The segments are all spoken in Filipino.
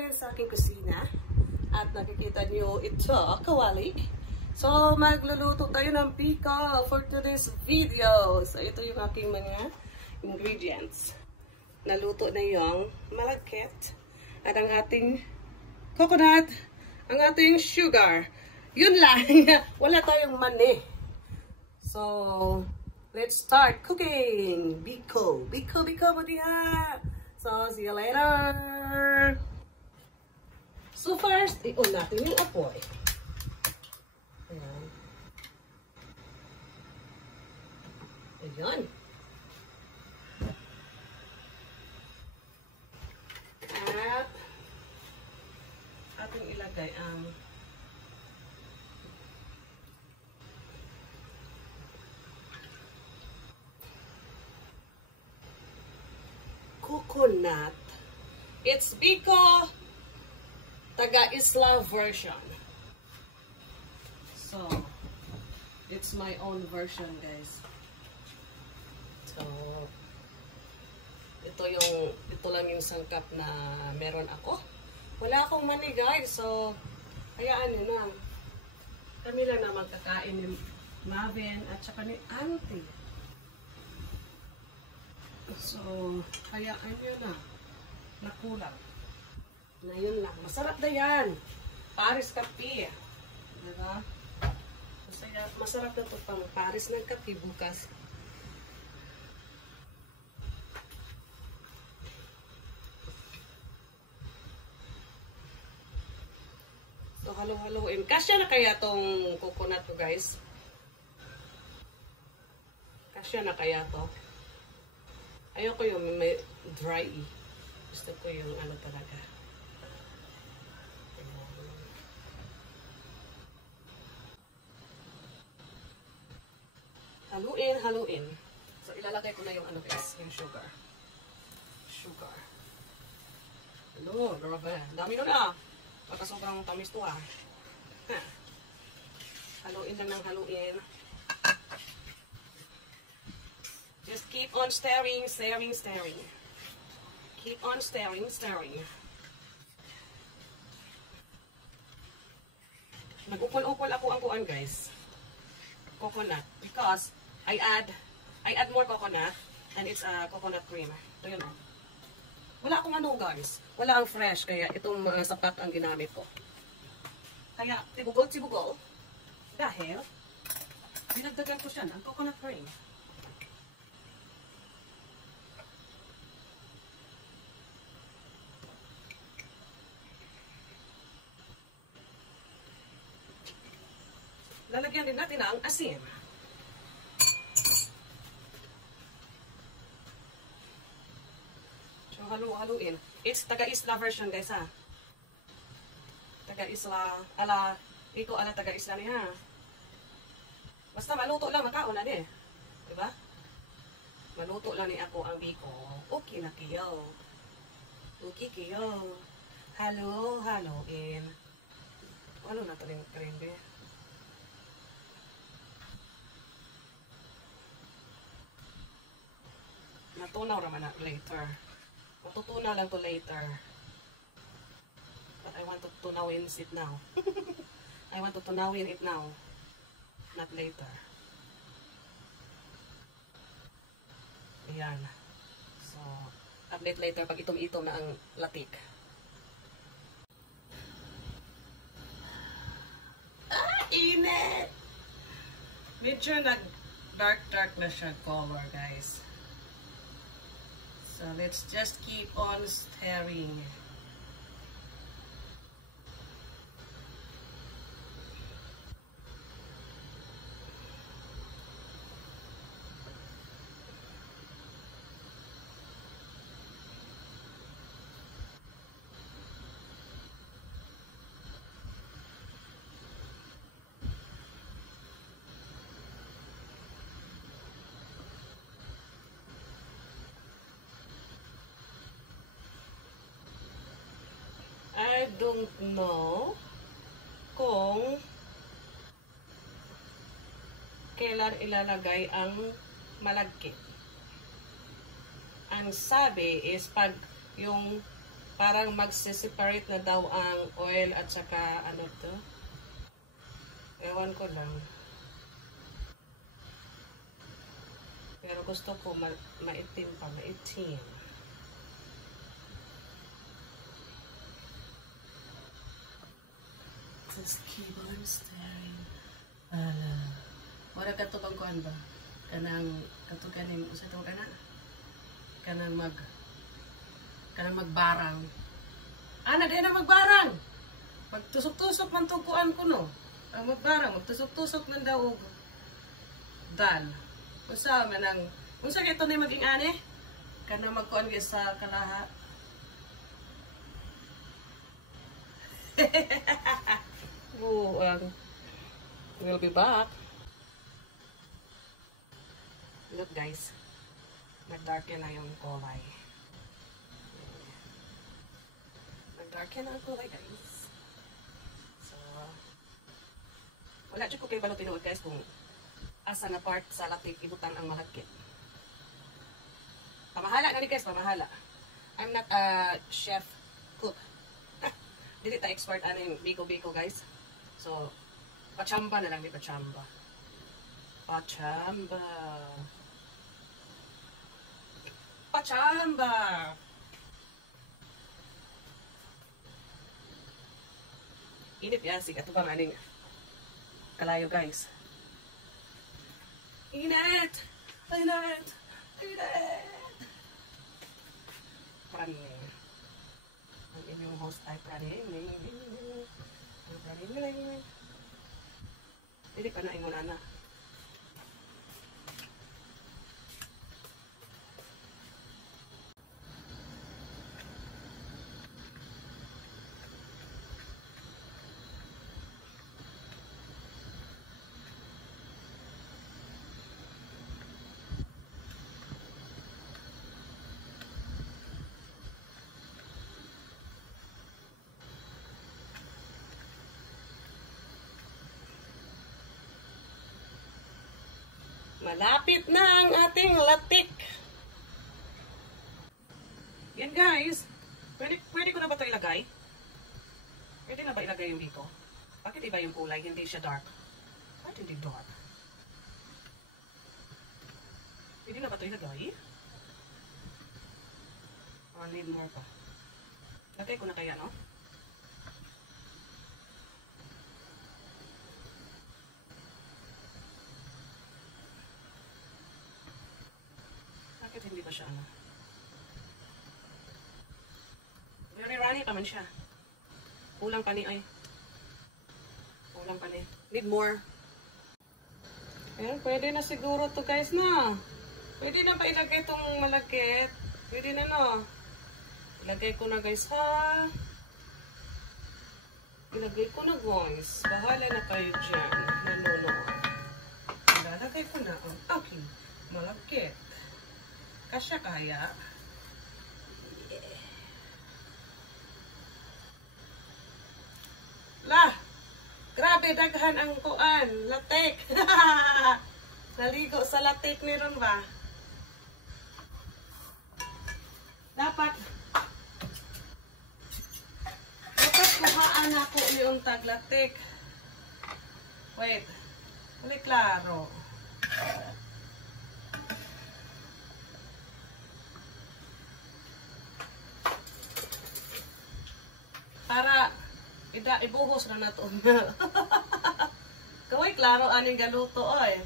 ngayon sa aking kusina at nakikita niyo ito, kawali. So, magluluto tayo ng biko for today's video. So, ito yung aking mga ingredients. Naluto na yung malagkit at ang ating coconut, ang ating sugar. Yun lang. Wala tayong mani. So, let's start cooking. Biko. Biko, biko mo diha. So, see you later. So, first, i-on natin yung apoy. Ayan. Ayan. At ating ilagay ang coconut. It's Biko Taga-Isla version. So, it's my own version, guys. So, ito lang yung sangkap na meron ako. Wala akong money, guys. So, hayaan nyo na. Kami lang na magkakain ni Marvin at saka ni Auntie. So, hayaan nyo na. Nakulang. Na yun lang. Masarap na yan. Paris Kape. Diba? Masarap na ito pang Paris ng kape bukas. So, halo-haloin. Kasya na kaya tong coconut ko, guys? Kasya na kaya to? Ayoko yung may dry. Gusto ko yung ano talaga. Haluin, haluin. So, ilalagay ko na yung ano, guys, yung sugar. Sugar. Hello, grabe. Dami na. Baka sobrang tamis to, ha. Haluin lang ng haluin. Just keep on stirring, stirring, stirring. Keep on stirring, stirring. Nag-upol-upol ako ang kuan, guys. Coconut. Because I add more coconut and it's coconut cream. Ito yun, oh. Wala akong ano, guys. Wala ang fresh, kaya itong mga sapat ang ginamit ko. Kaya, tibugol-tibugol. Dahil, dinagdagan ko siya ng coconut cream. Lalagyan din natin ang asin. So, halu-haluin. It's Taga-Isla version, guys, ha. Taga-Isla, Biko ala Taga-Isla niya. Basta maluto lang, makaon na din. Diba? Maluto lang ni ako ang Biko. Okay na kayo. Okay kayo. Halu-haluin. Ano na ito yung cream, be? Natunaw naman na later. Matutunaw lang to later. But I want to tunawin it now. I want to tunawin it now. Not later. Ayan. So, update later pag itom-itom na ang latik. Ah, init! Medyo nag-dark na siya color, guys. So, let's just keep on stirring. I don't know kung kailan ilalagay ang malagkit. Ang sabi is pag yung parang magse-separate na daw ang oil at saka ano to. Ewan ko lang. Pero gusto ko maitim pa, maitim. Just keep on staring. Wala ka to bang kuhan ba? Kanang katuganin mo sa ito ka na? Kanang magbarang. Na di na magbarang. Magtusok-tusok man tukuan ko no. Ang magbarang, magtusok-tusok man daw og dal. Unsa man ang unsa kay ito ni maging ani? Kanang magkuan gyud sa kalaha. We'll be back. Look guys, nag-darken na yung kulay. Nag-darken na ang kulay guys. So, wala dyan ko kayo balong tinuod guys kung asa na part sa latik ibutan ang malagkit. Pamahala na ni guys, pamahala. I'm not a chef cook. Dili ta expert ano yung biko-biko guys. So, pachamba na lang, di pachamba. Pachamba. Pachamba. Inip yan, sigat ito pa maning kalayo guys. Init! Init! Init! Praning. Ang inyong host ay praning. Praning. Hindi pa na ingon na. Malapit na ang ating latik. Yan guys. Pwede ko na ba ito ilagay? Pwede na ba ilagay yung biko? Bakit iba yung kulay? Hindi siya dark. Bakit hindi dark? Pwede na ba ito ilagay? Or need more pa? Lagay ko na kaya, no? Bakit hindi ba siya ano? Very runny pa man siya. Kulang pa ni ay. Kulang pa ni. Need more. Ayan, pwede na siguro to guys na. Pwede na ba ilagay itong malagkit? Pwede na no. Ilagay ko na guys ha. Ilagay ko na guys. Bahala na kayo dyan. Nanonood. Ilalagay ko na ang aking malagkit. Kasya kaya. Lah, grabe daghan ang kuan, latik. Naligo sa latik ni ron ba? Dapat kuhaan ako yung taglatik. Wait. Uli klaro. Para ibuhos na nato. Kaway klaro aning galuto oy.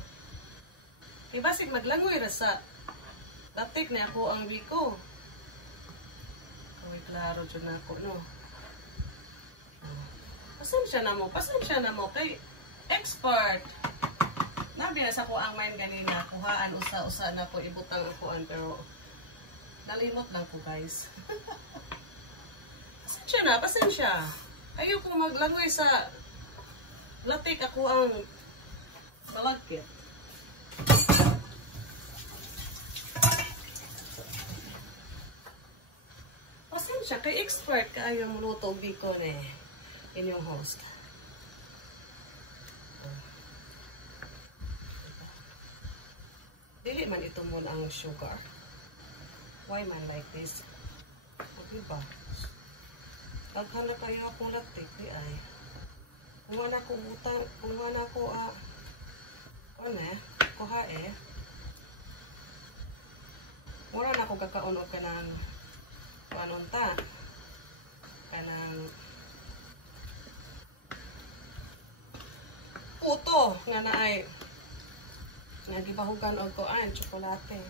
Ibasig maglangoy ra sa latik na ako ang biko. Kaway klaro jud nako no. Pasensya na mo kay expert. Nabi na sa ko ang main ganina kuhaan usa-usa na ko ibutang akuan pero nalimot lang ko guys. Pasensya. Ayoko maglangoy sa latik ako ang malagkit. Pasensya, kay expert ka ayaw muluto biko ni inyong host. Dili man ito muna ang sugar. Why man like this? Okay ba? Daghan na kayo akong latik, di ay. Kung na ko utang, kung na ko, kuha Mura na ko kakaunod ka ng, panunta, kanang, puto, nga na ay, nagibahugan og kuan, tsokolate.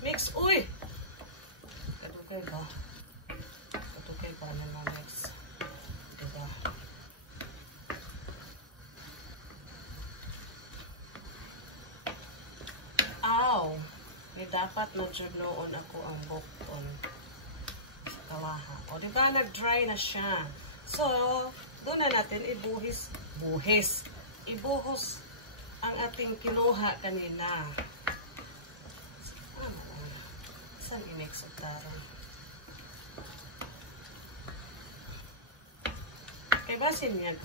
Mix, uy! Kadugay ba? Kadugay para na ma-mix. Diba? Ow! May dapat noon ako ang bukton sa kawaha. O, diba? Nag-dry na siya. So, doon na natin ibuhos ang ating kinuha kanina. Saan i-mix ang tarong? Kaya basin niya.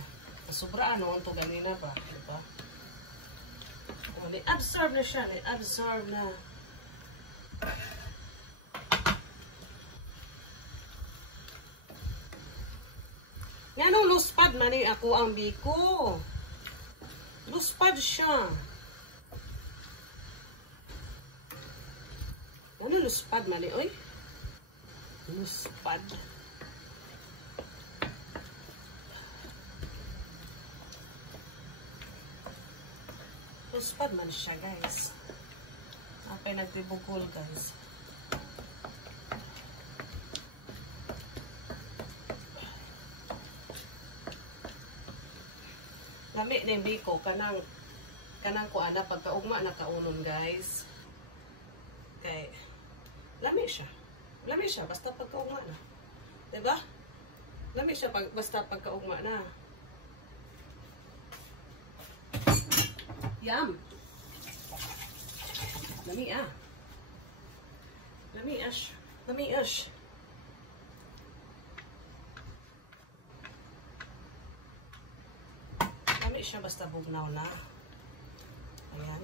Sobraan noon to ganina ba? Diba? O, ni-absorb na siya. Ni-absorb na. Nga nung luspad man ako ang biko. Luspad siya. Ano luspad mali, oy? Luspad. Luspad man siya, guys. Apay nagtibugol, guys. Lami na yung biko, kanang ko ana pagkaugma na kaunon, guys. Kay lami siya. Lami siya basta pagkaugma na. 'Di ba? Lami siya basta pagkaugma na. Yum. Lami ah. Lami ash. Lami ash. Lami siya basta bugnaw na. Ayan.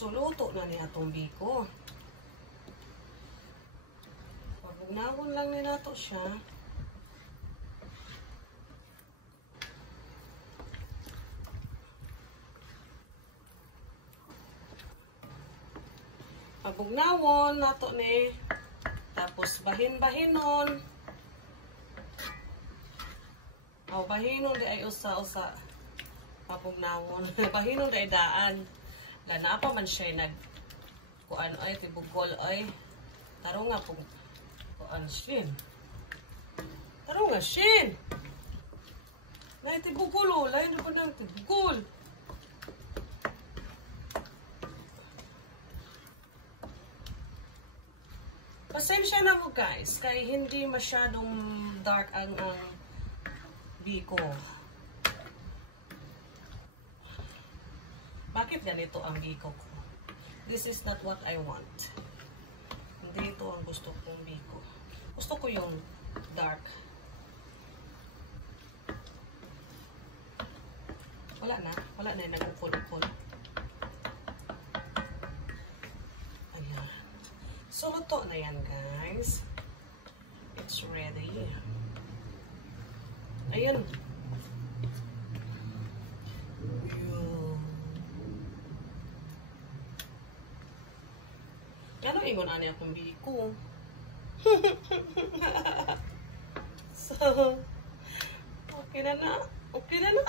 So, luto na ni atong biko. Pabugnawon lang ni nato siya. Pabugnawon nato ni. Tapos bahin-bahinon. O, bahinon di ay usa-usa. Pabugnawon. Bahinon di ay daan. Na pa man siya nag kuan ay tibugol ay tarong nga po kuan shin tarong nga shin na tibugol o lain na po ng tibugol pasensya na mo guys kay hindi masyadong dark ang biko. Bakit ganito ang biko ko? This is not what I want. Hindi ito ang gusto kong biko. Gusto ko yung dark. Wala na yung nag-ukol-ukol. Ayan. So, luto na yan, guys. It's ready. Ayan. Ano ingon ani akong biko? So, okay na na. Okay na na.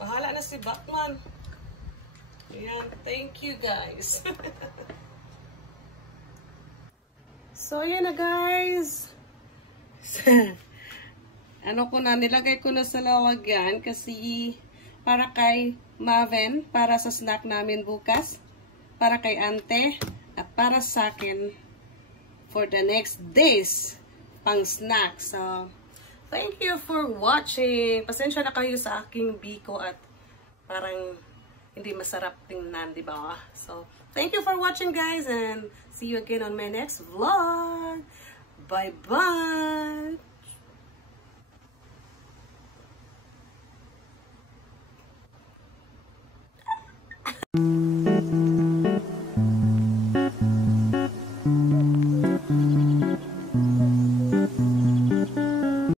Bahala na si Batman. Ayan, thank you guys. So, ayan na guys. Ano ko na, nilagay ko na sa lalagyan kasi para kay Maven, para sa snack namin bukas. Para kay ante at para sa akin for the next days pang snack. So, thank you for watching. Pasensya na kayo sa aking biko at parang hindi masarap tingnan, di ba? So, thank you for watching guys and see you again on my next vlog. Bye-bye!